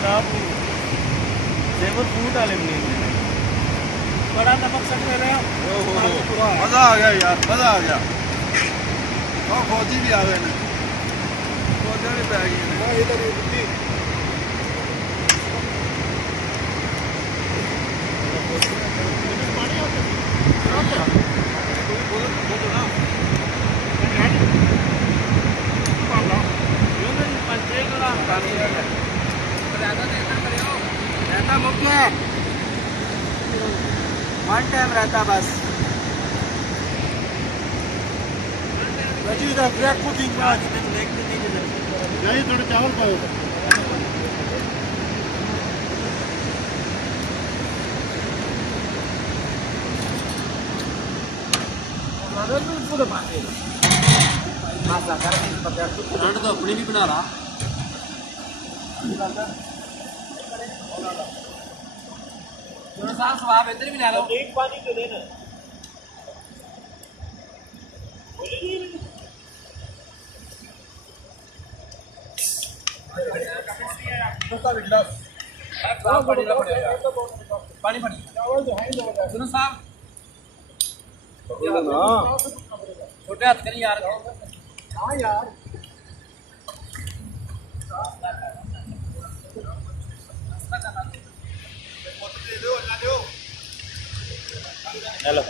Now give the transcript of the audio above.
खराब सेवर फूट वाले भी नहीं बड़ा नमक सट ले रहे हो। मजा आ गया यार, मजा आ गया। और फौजी भी आ गए ने, फौजियां भी पै गई ने। इधर ही बुद्धि रहता मुख्य वन टाइम रहता बस। नहीं थोड़े चावल पाओ ठंड तो अपनी भी बना रहा। स्वाब इधर भी ला लो। एक पानी तो देना पानी पानी सुनो साहब, छोटे हाथ करी यार। हाँ यार हेलो